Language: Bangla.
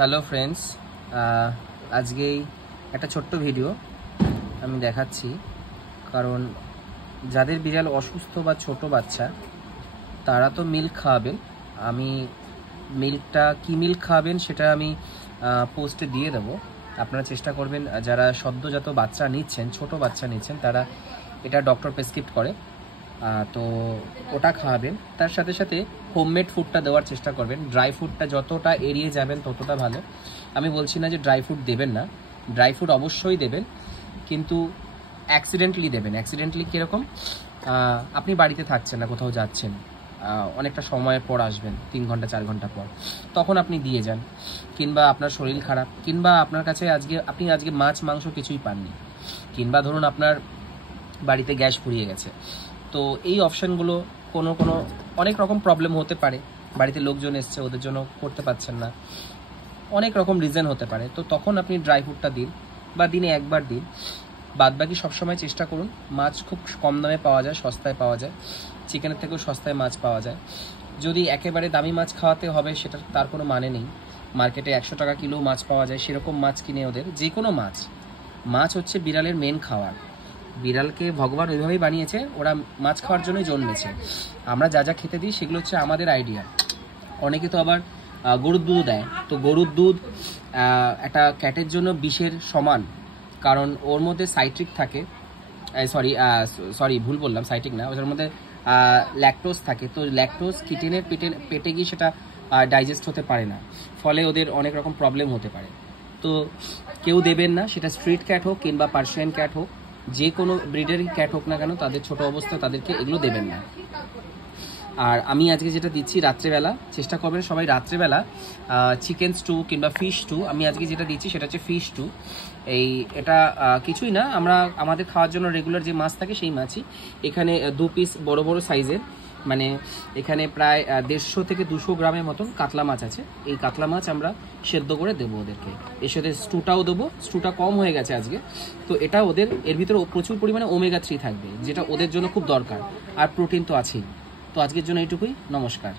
হ্যালো ফ্রেন্ডস, আজকেই একটা ছোট্ট ভিডিও আমি দেখাচ্ছি। কারণ যাদের বিড়াল অসুস্থ বা ছোট বাচ্চা তারা তো মিল্ক খাওয়াবেন। আমি মিল্কটা কি মিল্ক খাওয়াবেন সেটা আমি পোস্টে দিয়ে দেবো। আপনারা চেষ্টা করবেন, যারা সদ্যজাত বাচ্চা নিচ্ছেন, ছোট বাচ্চা নিচ্ছেন, তারা এটা ডক্টর প্রেসক্রিপ্ট করে, তো ওটা খাওয়াবেন। তার সাথে সাথে হোমমেড ফুডটা দেওয়ার চেষ্টা করবেন। ড্রাই ফুডটা যতটা এড়িয়ে যাবেন ততটা ভালো। আমি বলছি না যে ড্রাই ফুড দেবেন না, ড্রাই ফুড অবশ্যই দেবেন, কিন্তু অ্যাক্সিডেন্টলি দেবেন। অ্যাক্সিডেন্টলি কীরকম? আপনি বাড়িতে থাকছেন না, কোথাও যাচ্ছেন, অনেকটা সময়ের পর আসবেন, 3 ঘন্টা 4 ঘন্টা পর, তখন আপনি দিয়ে যান। কিংবা আপনার শরীর খারাপ, কিংবা আপনার কাছে আপনি আজকে মাছ মাংস কিছুই পাননি, কিংবা ধরুন আপনার বাড়িতে গ্যাস ফুরিয়ে গেছে। তো এই অপশানগুলো কোনো অনেক রকম প্রবলেম হতে পারে। বাড়িতে লোকজন এসছে, ওদের জন্য করতে পারছেন না, অনেক রকম রিজন হতে পারে। তো তখন আপনি ড্রাই ফ্রুটটা দিন, বা দিনে একবার দিন। বাদবাকি সবসময় চেষ্টা করুন, মাছ খুব কম দামে পাওয়া যায়, সস্তায় পাওয়া যায়, চিকেনের থেকেও সস্তায় মাছ পাওয়া যায়। যদি একেবারে দামি মাছ খাওয়াতে হবে সেটা তার কোনো মানে নেই। মার্কেটে 100 টাকা কিলো মাছ পাওয়া যায়, সেরকম মাছ কিনে ওদের, যে কোনো মাছ হচ্ছে বিড়ালের মেন খাওয়ার। বিড়ালকে ভগবান ওইভাবেই বানিয়েছে, ওরা মাছ খাওয়ার জন্যই জন্মেছে। আমরা যা যা খেতে দিই সেগুলো হচ্ছে আমাদের আইডিয়া। অনেকে তো আবার গরুর দুধও দেয়, তো গরুর দুধ একটা ক্যাটের জন্য বিষের সমান, কারণ ওর মধ্যে সাইট্রিক থাকে, সরি ভুল বললাম, সাইট্রিক না, ওটার মধ্যে ল্যাকটোজ থাকে। তো ল্যাকটোজ কিটেনের পেটে গিয়ে সেটা ডাইজেস্ট হতে পারে না, ফলে ওদের অনেক রকম প্রবলেম হতে পারে। তো কেউ দেবেন না, সেটা স্ট্রিট ক্যাট হোক কিংবা পার্সিয়ান ক্যাট হোক, যে কোনো ব্রিডেরই ক্যাট হোক না কেন, তাদের ছোট অবস্থায় তাদেরকে এগুলো দেবেন না। আর আমি আজকে যেটা দিচ্ছি রাত্রেবেলা, চেষ্টা করবেন সবাই রাত্রেবেলা চিকেন স্টু কিংবা ফিশ স্টু। আমি আজকে যেটা দিচ্ছি সেটা হচ্ছে ফিশ স্টু। এটা কিছুই না, আমাদের খাওয়ার জন্য রেগুলার যে মাছ থাকে সেই মাছই। এখানে 2 পিস বড় বড় সাইজের, মানে এখানে প্রায় 150 থেকে 200 গ্রামের মতন কাতলা মাছ আছে। এই কাতলা মাছ আমরা সেদ্ধ করে দেবো ওদেরকে। এর সাথে স্টুটাও দেবো। স্টুটা কম হয়ে গেছে আজকে, তো এটা এর ভিতরে প্রচুর পরিমাণে ওমেগা 3 থাকবে, যেটা ওদের জন্য খুব দরকার। আর প্রোটিন তো আছেই। তো আজকের জন্য এইটুকুই, নমস্কার।